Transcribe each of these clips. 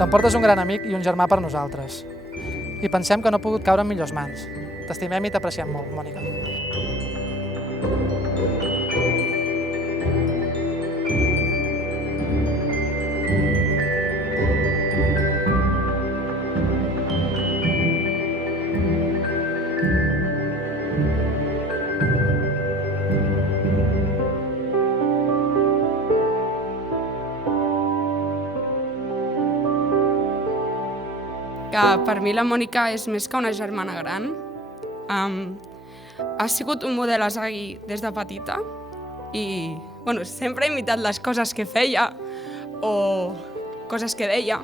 T'emportes un gran amic i un germà per nosaltres. I pensem que no ha pogut caure en millors mans. T'estimem i t'apreciem molt, Mònica. Que per mi la Mònica és més que una germana gran. Ha sigut un model a seguir des de petita i sempre he imitat les coses que feia o coses que deia.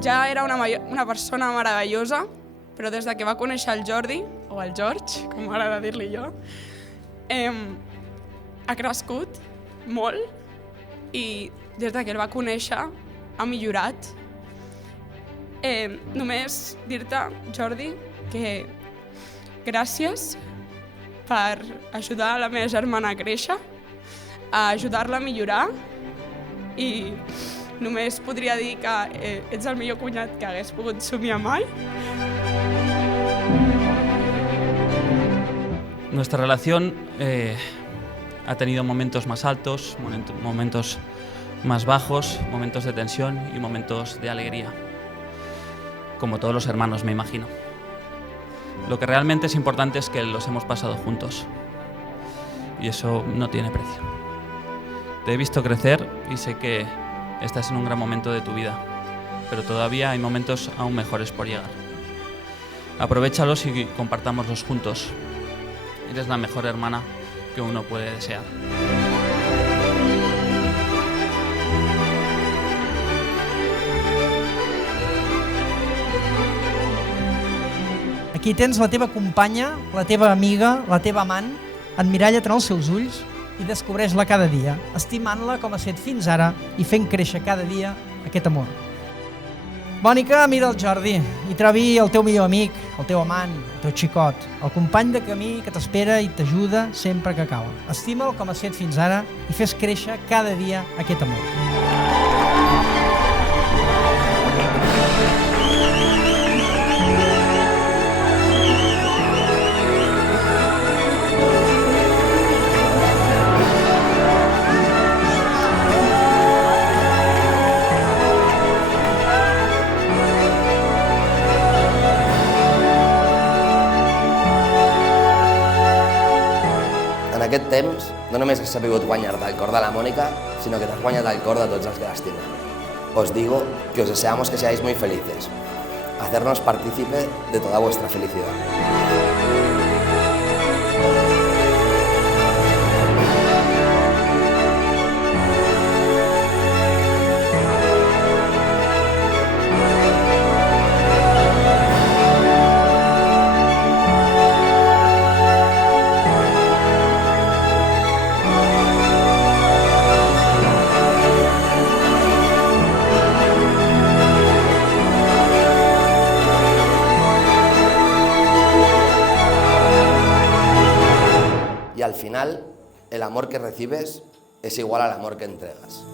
Ja era una persona meravellosa, però des que va conèixer el Jordi, o el George, com m'agrada dir-li jo, ha crescut molt i des que el va conèixer ha millorat. Només dir-te, Jordi, que gràcies per ajudar la meva germana a créixer, a ajudar-la a millorar i només podria dir que ets el millor cunyat que hagués pogut somiar mai. Nuestra relación ha tenido momentos más altos, momentos más bajos, momentos de tensión y momentos de alegría, como todos los hermanos, me imagino. Lo que realmente es importante es que los hemos pasado juntos y eso no tiene precio. Te he visto crecer y sé que estás en un gran momento de tu vida, pero todavía hay momentos aún mejores por llegar. Aprovéchalos y compartámoslos juntos. Eres la mejor hermana que uno puede desear. Aquí tens la teva companya, la teva amiga, la teva amant, emmiralla-te'n els seus ulls i descobreix-la cada dia, estimant-la com has fet fins ara i fent créixer cada dia aquest amor. Mònica, mira el Jordi i trobi el teu millor amic, el teu amant, el teu xicot, el company de camí que t'espera i t'ajuda sempre que cal. Estima'l com has fet fins ara i fes créixer cada dia aquest amor. En aquest temps, no només has sabut guanyar-te el cor de la Mónica, sino que t'has guanyat el cor de tots els que l'estimen. Os digo que os deseamos que seáis muy felices. Hacernos partícipe de toda vuestra felicidad. Y al final, el amor que recibes es igual al amor que entregas.